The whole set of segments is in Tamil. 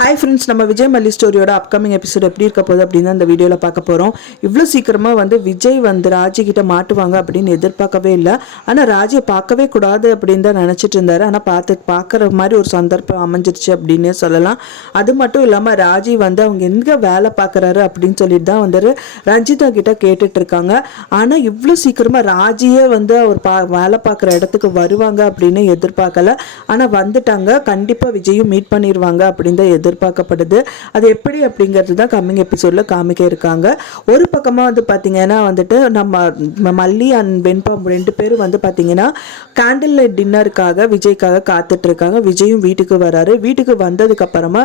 ஹாய் ஃப்ரெண்ட்ஸ் நம்ம விஜய் மல்லி ஸ்டோரியோட அப்கமிங் எபிசோட் எப்படி இருக்க போகுது அப்படின்னு அந்த வீடியோவில் பார்க்க போகிறோம் இவ்வளோ சீக்கிரமாக வந்து விஜய் வந்து ராஜிக்கிட்ட மாட்டுவாங்க அப்படின்னு எதிர்பார்க்கவே இல்லை. ஆனால் ராஜியை பார்க்கவே கூடாது அப்படின்னு தான் நினச்சிட்டு இருந்தார். ஆனால் பார்த்து பார்க்குற மாதிரி ஒரு சந்தர்ப்பம் அமைஞ்சிருச்சு அப்படின்னே சொல்லலாம். அது மட்டும் இல்லாமல் ராஜி வந்து அவங்க எங்கே வேலை பார்க்குறாரு அப்படின்னு சொல்லிட்டு தான் வந்து ரஞ்சிதா கிட்ட கேட்டுட்டு இருக்காங்க. ஆனால் இவ்வளோ சீக்கிரமாக ராஜியே வந்து அவர் பா வேலை பார்க்குற இடத்துக்கு வருவாங்க அப்படின்னு எதிர்பார்க்கல. ஆனால் வந்துட்டாங்க. கண்டிப்பாக விஜயும் மீட் பண்ணிடுவாங்க அப்படின்னு தான் எதிர் எதிர்பார்க்கப்படுது. அது எப்படி அப்படிங்கிறது தான் கம்மிங் எபிசோடில் காமிக்க இருக்காங்க. ஒரு பக்கமாக வந்து பார்த்தீங்கன்னா வந்துட்டு நம்ம மல்லி அண்ட் வெண்பாம்பு ரெண்டு பேரும் வந்து பார்த்தீங்கன்னா கேண்டில் லைட் டின்னருக்காக விஜய்க்காக காத்துட்ருக்காங்க. விஜயும் வீட்டுக்கு வராரு. வீட்டுக்கு வந்ததுக்கப்புறமா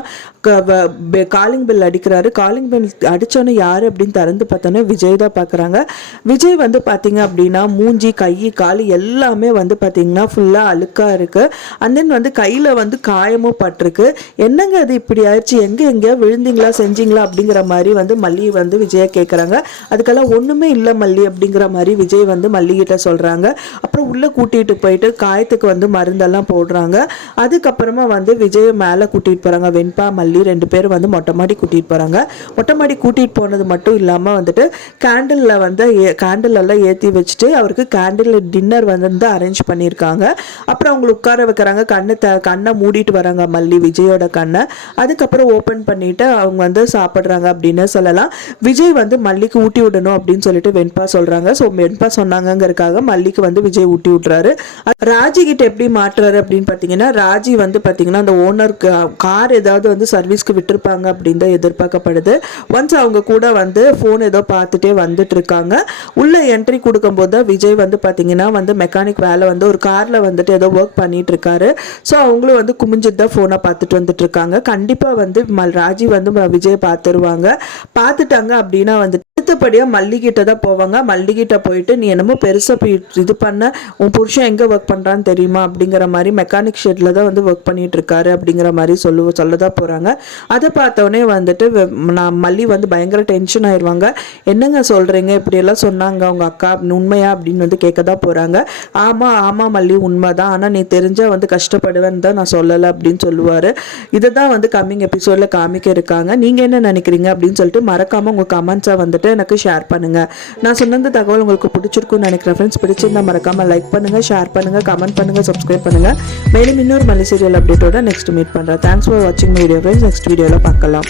காலிங் பெல் அடிக்கிறாரு. காலிங் பெல் அடிச்சோன்னே யார் அப்படின்னு திறந்து பார்த்தோன்னே விஜய் தான் பார்க்குறாங்க விஜய் வந்து பார்த்தீங்க அப்படின்னா மூஞ்சி கை கால் எல்லாமே வந்து பார்த்தீங்கன்னா ஃபுல்லாக அழுக்காக இருக்குது அண்ட் தென் வந்து கையில் வந்து காயமும் பட்டிருக்கு. என்னங்க அது இப்படி ஆயிடுச்சு எங்கே எங்கேயா விழுந்தீங்களா செஞ்சீங்களா அப்படிங்கிற மாதிரி வந்து மல்லி வந்து விஜயை கேட்குறாங்க அதுக்கெல்லாம் ஒன்றுமே இல்லை மல்லி அப்படிங்கிற மாதிரி விஜய் வந்து மல்லிகிட்ட சொல்கிறாங்க அப்புறம் உள்ளே கூட்டிகிட்டு போயிட்டு காயத்துக்கு வந்து மருந்தெல்லாம் போடுறாங்க. அதுக்கப்புறமா வந்து விஜயை மேலே கூட்டிகிட்டு போகிறாங்க வெண்பா மல்லி ரெண்டு பேரும் வந்து மொட்டை மாடி கூட்டிகிட்டு போகிறாங்க மொட்டை மாடி கூட்டிகிட்டு போனது மட்டும் இல்லாமல் வந்துட்டு கேண்டிலில் வந்து கேண்டில் எல்லாம் ஏற்றி வச்சுட்டு அவருக்கு கேண்டில் டின்னர் வந்து அரேஞ்ச் பண்ணியிருக்காங்க அப்புறம் அவங்களை உட்கார வைக்கிறாங்க. கண்ணை த கண்ணை மூடிட்டு வராங்க மல்லி விஜயோட கண்ணை. அதுக்கப்புறம் ஓப்பன் பண்ணிட்டு அவங்க வந்து சாப்பிட்றாங்க அப்படின்னு சொல்லலாம். விஜய் வந்து மல்லிக்கு ஊட்டி விடணும் அப்படின்னு சொல்லிட்டு வெண்பா சொல்கிறாங்க ஸோ வெண்பா சொன்னாங்கங்கிறதுக்காக மல்லிக்கு வந்து விஜய் ஊட்டி விட்றாரு. ராஜி கிட்ட எப்படி மாட்டுறாரு அப்படின்னு பார்த்தீங்கன்னா ராஜி வந்து பார்த்தீங்கன்னா அந்த ஓனருக்கு கார் ஏதாவது வந்து சர்வீஸ்க்கு விட்டுருப்பாங்க அப்படின்னு தான் எதிர்பார்க்கப்படுது. ஒன்ஸ் அவங்க கூட வந்து ஃபோன் ஏதோ பார்த்துட்டே வந்துட்டு இருக்காங்க. உள்ள என்ட்ரி கொடுக்கும்போது தான் விஜய் வந்து பார்த்தீங்கன்னா வந்து மெக்கானிக் வேலை வந்து ஒரு காரில் வந்துட்டு ஏதோ ஒர்க் பண்ணிட்டு இருக்காரு. ஸோ அவங்களும் வந்து குமிஞ்சிட்டு தான் ஃபோனை பார்த்துட்டு வந்துட்டு இருக்காங்க. கண்டிப்பாக வந்து மல் ராஜி வந்து விஜயை பார்த்துருவாங்க பார்த்துட்டாங்க அப்படின்னா வந்துட்டு அடுத்தபடியாக மல்லிகிட்ட தான் போவாங்க. மல்லிகிட்ட போயிட்டு நீ என்னமோ பெருசாக இது பண்ண. உன் புருஷன் எங்கே ஒர்க் பண்ணுறான்னு தெரியுமா? அப்படிங்கிற மாதிரி மெக்கானிக் ஷெட்டில் தான் வந்து ஒர்க் பண்ணிட்டு இருக்காரு அப்படிங்கிற மாதிரி சொல்லுவோம் சொல்ல தான் போகிறாங்க அதை பார்த்தோன்னே வந்துட்டு வெ- நான் மல்லி வந்து பயங்கர டென்ஷன் ஆயிடுவாங்க என்னங்க சொல்கிறீங்க இப்படியெல்லாம் சொன்னாங்க அவங்க அக்கா. உண்மையா? அப்படின்னு வந்து கேட்க தான் போகிறாங்க ஆமாம் ஆமாம் மல்லி உண்மை தான் ஆனால் நீ தெரிஞ்சால் வந்து கஷ்டப்படுவேன்னு தான் நான் சொல்லலை அப்படின்னு சொல்லுவார். இதை தான் வந்து கம்மிங் எபிசோடில் காமிக்க இருக்காங்க. நீங்கள் என்ன நினைக்கிறீங்க? அப்படின்னு சொல்லிட்டு மறக்காமல் உங்கள் கமெண்ட்ஸை வந்துட்டு எனக்கு ஷேர் பண்ணுங்கள் நான் சொன்ன இந்த தகவல் உங்களுக்கு பிடிச்சிருக்கும்னு நினைக்கிறேன் ஃப்ரெண்ட்ஸ் பிடிச்சிருந்தா மறக்காமல் லைக் பண்ணுங்கள் ஷேர் பண்ணுங்கள் கமெண்ட் பண்ணுங்கள் சப்ஸ்கிரைப் பண்ணுங்கள் மேலும் இன்னொரு மல்லி சீரியல் அப்டேட்டோட நெக்ஸ்ட் மீட் பண்ணுறேன் தேங்க்ஸ் ஃபார் வாட்சிங் வீடியோ ஃப்ரெண்ட்ஸ் நெக்ஸ்ட் வீடியோவில் பார்க்கலாம்.